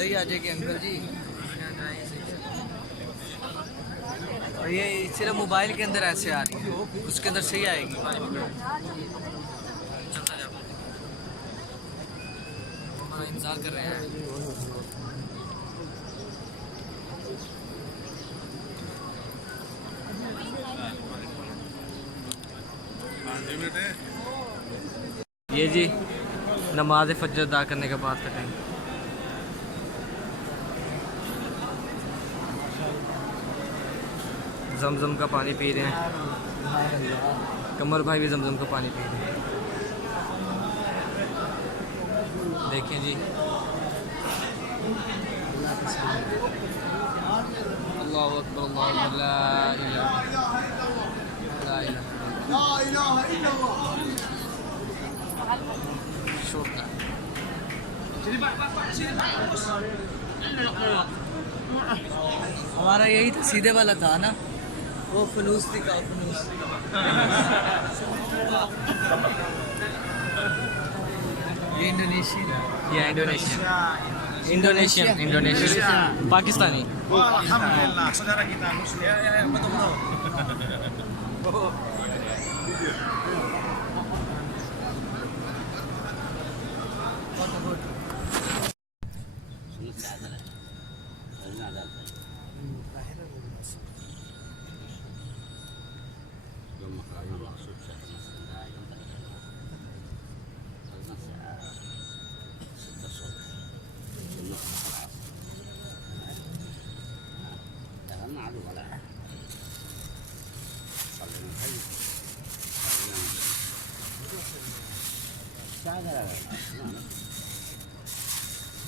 सही आ जाएगी अंकल जी। और ये सिर्फ मोबाइल के अंदर ऐसे आ रही है, उसके अंदर सही आएगी। हमारा इंतजार कर रहे हैं। ये जी नमाज फजर अदा करने के बाद का टाइम। जमजम का पानी पी रहे हैं, कमर भाई भी जमजम का पानी पी रहे हैं। देखें जी, अल्लाहु अकबर, अल्लाहु अकबर, ला इलाहा इल्लल्लाह। हमारा यही था, सीधे वाला था ना, वो फनूस दिखा, फनूस। ये Indonesian Pakistani. Alhamdulillah, saudara kita Muslim. Ya, betul bro.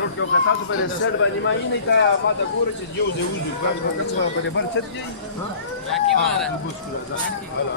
Rog eu că tatu pe reserva, nimai nu e aia mata gură ce eu de uzu, că pe rebar ce de ei? लाकी मारा Ala